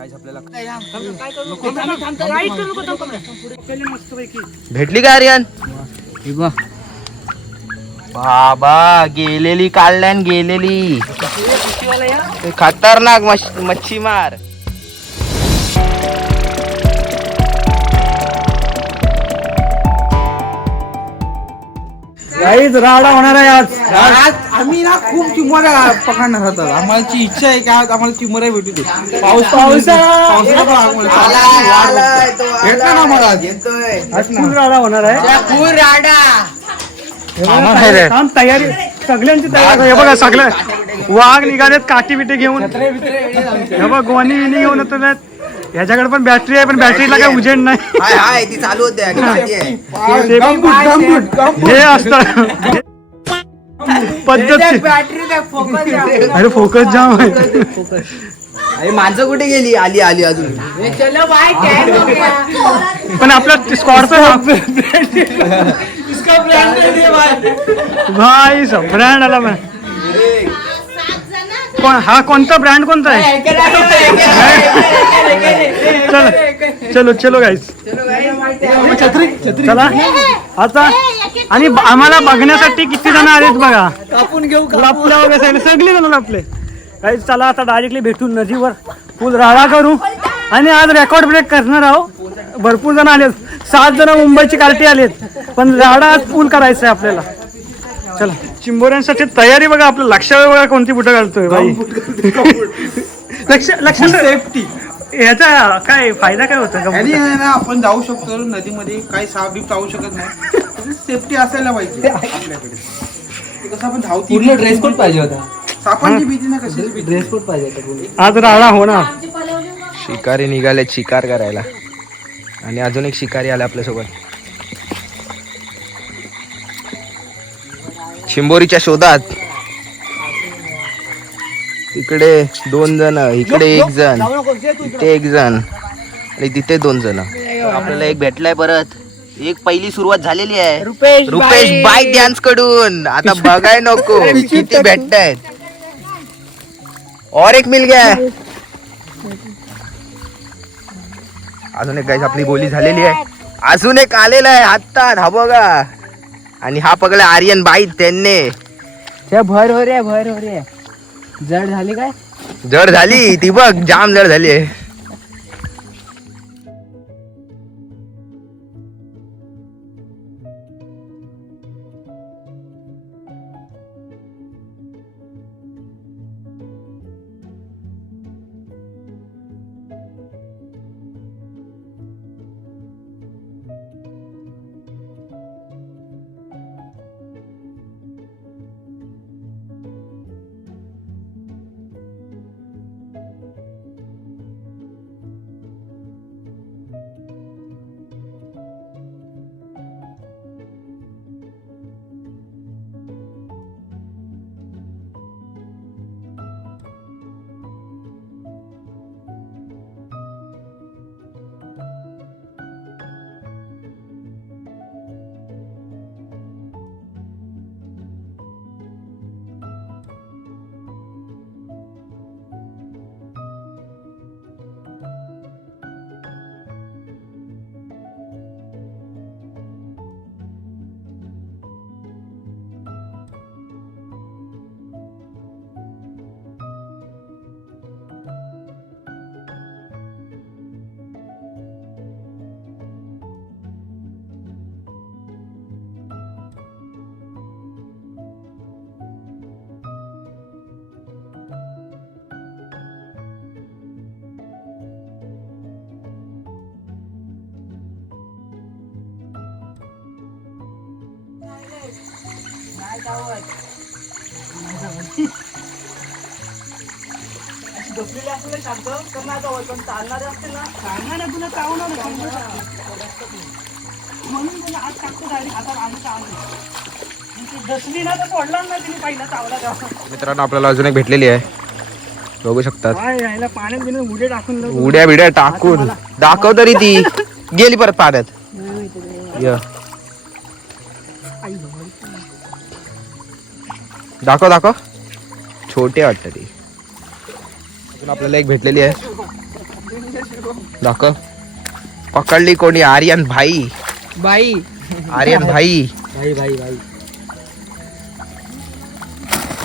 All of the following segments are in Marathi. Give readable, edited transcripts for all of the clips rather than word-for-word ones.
गाईस आपल्याला भेटली का आर्यन? बाबा गेलेली काढल्यान गेलेली खतरनाक मच्छीमार. गाईस राडा होणार आहे आज. आम्ही ना खूप चिमोऱ्या पकडणार होतो. आम्हाची इच्छा आहे की आज आम्हाला चिमोऱ्या भेटू दे. पावसाला भेटला ना मला आज फुल राडा होणार आहे. फुल राडा तयारी सगळ्यांची तयारी. हे बघा सगळे वाघ निघालेत काठी बिटी घेऊन. हे बघ गोणी विणी घेऊन येतात. याच्याकडे पण बॅटरी आहे पण बॅटरीला काही उजेड नाही. ती चालू होते हे असत पद्धत. अरे फोकस जाम आहे. अरे माणसं कुठे गेली? आली आली अजून. पण आपला स्कॉर्पिओ भाई सब ब्रँड आला. हा कोणता ब्रँड कोणता आहे? चलो चलो चलो गाईस चला आता. आणि आम्हाला बघण्यासाठी किती जण आलेत बघा. कापून घेऊ लपल्या वगैरे सगळे जण लपले. गाईस चला आता डायरेक्टली भेटून नदीवर फुल राडा करू. आणि आज रेकॉर्ड ब्रेक करणार आहोत. भरपूर जण आलेत. 7 जण मुंबईची कार्टी आलेत पण राडा आज फुल करायचं आहे आपल्याला. चला चिंबोऱ्यांसाठी तयारी बघा. आपलं लक्ष बघा कोणती बुटं घालतोय भाई. लक्ष सेफ्टी. ह्याचा काय फायदा काय होता का? आपण जाऊ शकतो नदीमध्ये. काही साप बीप जाऊ शकत नाही. सेफ्टी असायला पाहिजे आपल्याकडे. कसं आपण धावती पूर्ण ड्रेस कोड पाहिजे होता. सापांची भीती ना कशाची ड्रेस कोड पाहिजे होता. आज राडा होणार. शिकारी निघाले शिकार करायला. आणि अजून एक शिकारी आला आपल्यासोबत. चिंबोरीच्या शोधात. तिकडे 2 जण, इकडे 1 जण, इथे 1 जण आणि तिथे 2 जण. आपल्याला एक भेटलाय परत. एक पहिली सुरुवात झालेली आहे रुपेश बाईक डान्स कडून. आता बघाय नको किती भेटतायत. और एक मिल गया. अजून एक गाईस आपली बोली झालेली आहे. अजून एक आलेला आहे हातात. हा बघा. आणि हा पकडला आर्यन बाई त्यांनी. भर हो रे जड झाली काय? जड झाली ती बघ. जाम जड झाली आहे. मित्रांनो आपल्याला अजून एक भेटलेली आहे. बघू शकतात. उड्या बिड्या टाकून दाखव तरी. ती गेली परत पाण्यात. दाखव दाखव. छोटे वाटत ती. अजून आपल्याला एक भेटलेली आहे. दाखव. पकडली कोणी? आर्यन भाई. बाई आर्यन भाई. भाई भाई भाई.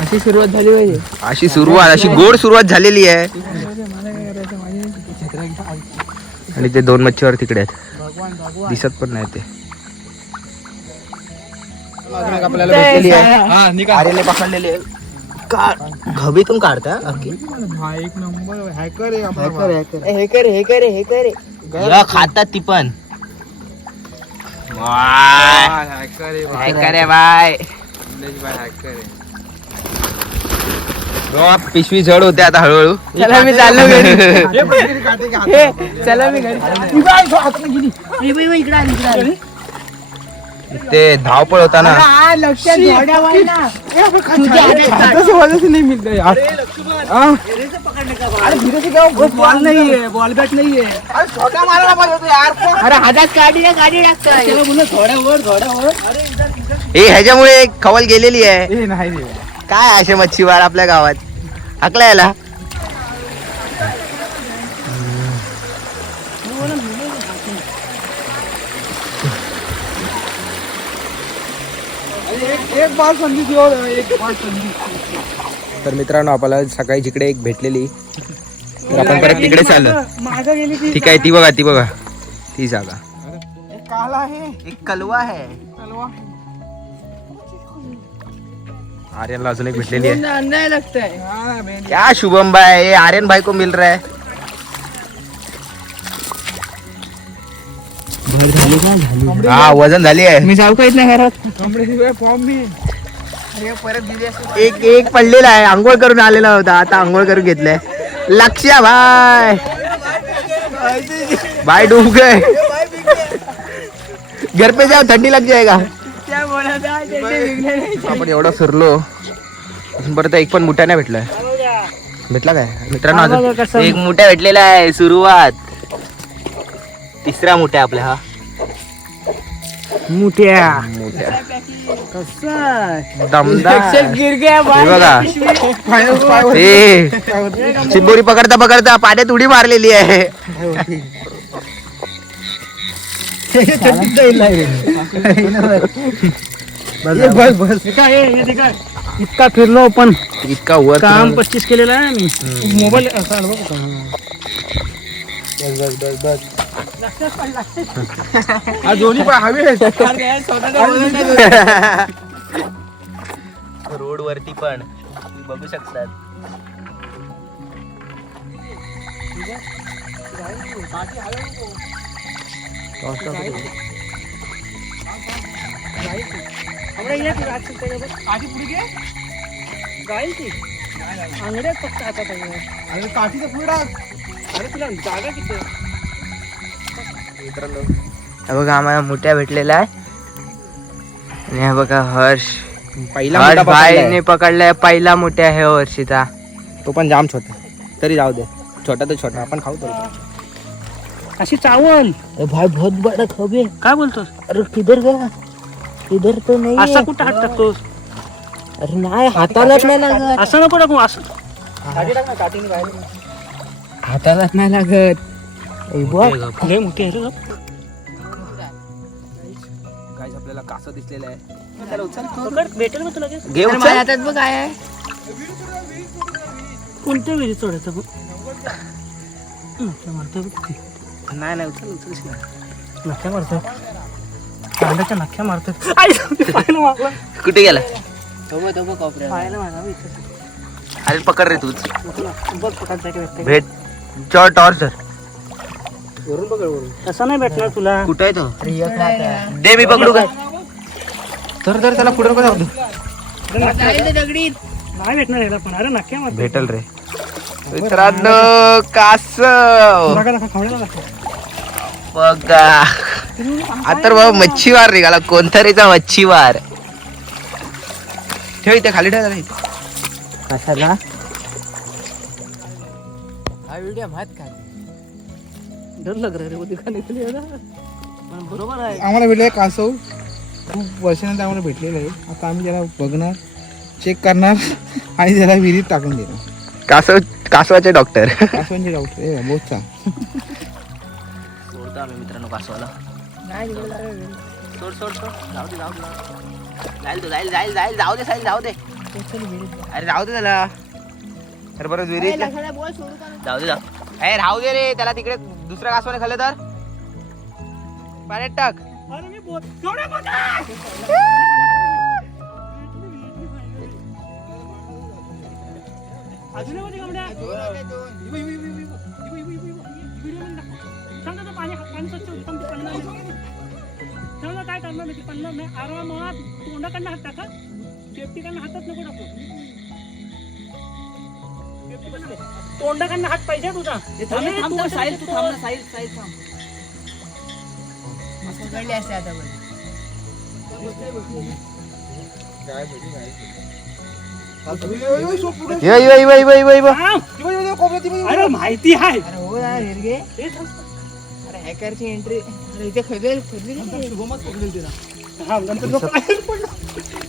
अशी सुरुवात झाली पाहिजे. अशी सुरुवात, अशी गोड सुरुवात झालेली आहे. आणि ते 2 मच्छीवर तिकडे आहेत, दिसत पण नाही ते. आपल्याला भेटलेली आहे. आर्यनने पकडलेली आहे. घबीतून काढता एक नंबर हॅकर आहे. खातात ती पण. हॅकर आहे बाय. पिशवी जड होते आता हळूहळू. चला मी चाललो घरी. चला मी घरी. ते धावपळ होता ना. लक्षात नाही मिळत यार. बॉल नाहीये, बॉल बॅट नाहीये. अरे हातात गाडी टाकतो. थोड्यावर. ह्याच्यामुळे एक खवल गेलेली आहे. नाही काय असे मच्छीवार आपल्या गावात हाकला याला. एक बॉल संधी. तर मित्रांनो, आपल्याला सकाळी जिकडे एक भेटलेली, तर आपण परत तिकडे चाललो. ठीक आहे, ती बघा ती जागा. काला आहे, एक कलवा आहे. आर्यनला अजून एक भेटलेली आहे. नहीं लगता है. क्या शुभम भाई, ये आर्यन भाई को मिल रहा है. हा, वजन झाली आहे. मी जाऊ काहीच नाही घरात. फॉर्म मी एक पडलेला आहे. आंघोळ करून आलेला होता, आता आंघोळ करून घेतलाय. लक्ष्य भाई, भाई डूब गए. घर पे जाओ, थंडी लग जाएगा. आपण एवढं फिरलो, अजून परत एक पण मुठ्या नाही भेटलाय. भेटला काय मित्रांनो? अजून एक मुठ्या भेटलेला आहे. सुरुवात, तिसरा मुठ्या आपल्या. हा मुठ्या दमदार. गिर गया हे बघा, ते चिंबोरी पकडता पकडता पाण्यात उडी मारलेली आहे. इतका फिरलो पण इतका वर काम 25 केलेलं आहे मी. मोबाईल दोन्ही पण हवे. रोड वरती पण बघू शकतात. बघा, आम्हाला मोठ्या भेटलेला आहे. आणि हा बघा, हर्ष भाईने पकडलाय पहिला मोठ्या आहे वर्षीचा. तो पण जाम छोटा, तरी जाऊ दे. छोटा तर छोटा, आपण खाऊ तो. अशी चावल. भाई बहुत बड़ा खबे. काय बोलतोस? अरे किधर गया? इधर तो नहीं असा है. कुठं हात टाकतोस? अरे नाही, हातालाच नाही लागत. असं नको टाकू. असं हातालाच नाही लागत. लय मोठी आहे रे. काय आपल्याला कासव दिसलेलं आहे. भेटेल मग तुला लगेच. घे उचल. माझ्या हातात बघ काय आहे. कोणत्या विहिरीत चढायचं बघ. नख्या मारतोय बघ. नाही उचल. नख्या मारतोय. कांद्याच्या नख्या मारतोय. पाहायला मारला. कुठे गेला? पाहायला मारला इथे. अरे पकड रे तूच. बघ पकडायचं भेट टॉर्च धर. तसा नाही भेटणार तुला. कुठे आहे तो? दे, मी पकडू का? तर त्याला पुढे का जाऊ दे. दगडीत नाही भेटणार याला पण. अरे नख्या मारतोय. भेटल रे मित्रांनो. कासव बघा. आता बाबा मच्छीवार निघाला. कोणतरीचा मच्छीवार. ठेव इथे खाली, ठेव इथे. कशाला हा व्हिडिओ भात काय डर लग रहा है रे वो दिखाने के लिए ना. बरोबर आहे. आम्हाला भेटले कासव खूप वर्षानंतर आम्हाला भेटलेलं आहे. आता आम्ही त्याला बघणार, चेक करणार आणि त्याला विहिरीत टाकून देणार. कासवाचे डॉक्टर. कासवांचे डॉक्टर ए बहुत छान. सोडतो आम्ही मित्रांनो कासवाला. सोड सोड सोड जाऊ दे जाऊ दे. जाऊ दे साहिल जाऊ दे. अरे जाऊ दे त्याला. अरे बरं विहिरीत जाऊ दे जाऊ. अरे राहू दे रे त्याला तिकडे दुसऱ्या कासवाने खाल्लं तर पाण्यात टाक. अरे मी केवढ्या मोठा! अजून मध्ये कोंबड्या. सांगा तर पाणी स्वच्छ उत्तम ते पडणार नाही. सांगा काय करणार नाही, ते पडणार नाही. आरामात तोंडाकडनं हात टाका, शेपटीकडनं हातात नको टाकू. तोंडाकडनं हात पाहिजे तुझा. साहिल तू थांब ना, साहिल थांब. मस्त पकडली असते आता पण. अरे माहिती आहे. अरे हो यार हिरगे. अरे हॅकरची एंट्री. अरे इथे खदली.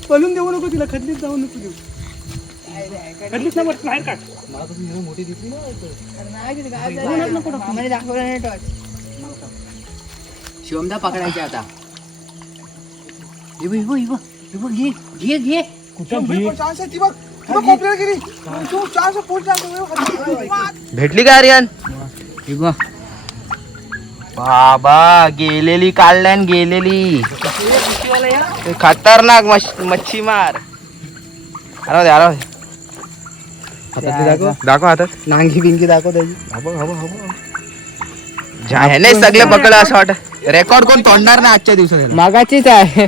पळून देऊ नको तिला, खदलीत जाऊ नको देऊ. खदलीत ना बाहेर काढ. आम्हाला दाखवलं नाही टॉर्च. शिवमदा पकडायचे आता. घे. भेटली का आर्यन? बाबा गेलेली काढल्यान गेलेली. खतरनाक मच्छीमार. आराव दाखव हातात. नांगी बिंगी दाखव त्याची. ह्याने सगळे पकडलं असं वाटत. रेकॉर्ड कोण तोडणार ना आजच्या दिवसात. मागाचीच आहे.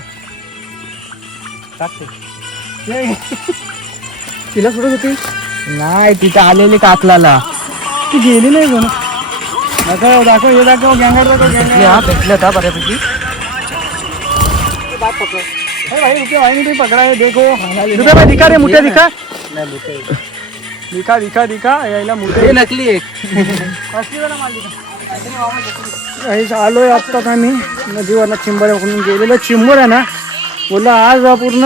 तिला सोडत होती. नाही तिथे आलेली कातलाला. ती गेली नाही कोण. दाखव हे दाखव गँगर दाखव. भेटलं होता बऱ्यापैकी. भाई रुपये भाई नहीं पकड़ा है देखो. रुपये भाई दिखा रे मुठे दिखा. दिखा यायला मुठे. नकली एक. आलोय आत्ताच आम्ही नदीवरला चिंबोऱ्या पकडून गेलेलो. चिंबोऱ्या ना बोलला आज पूर्ण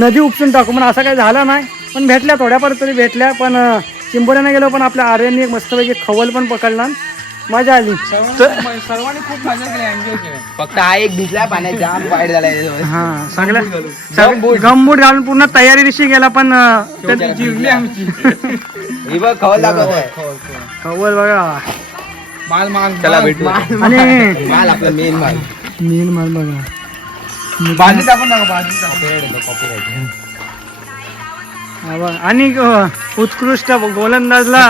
नदी उपसून टाकू, पण असं काही झालं नाही. पण भेटल्या थोड्यापर्यंत तरी भेटल्या. पण चिंबोऱ्याने गेलो, पण आपल्या आर्यनने एक मस्तपैकी खवल पण पकडला. मजा आली. सर्वांनी खूप मजा केली, एन्जॉय केलं. फक्त हा एक भिजला पाण्यात जाम वाईट झालाय. हा सगळं गमबूट घालून पूर्ण तयारी दिवशी गेला, पण जिरली आमची. ही बघ खवल दाखवतोय. खवल बघा. माल चला भेटू. आणि माल आपला मेन माल. नील माल बघा. भाजी टाकून टाका, भाजी टाकून. आणि उत्कृष्ट गोलंदाजला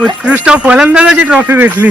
उत्कृष्ट फलंदाजाची ट्रॉफी भेटली.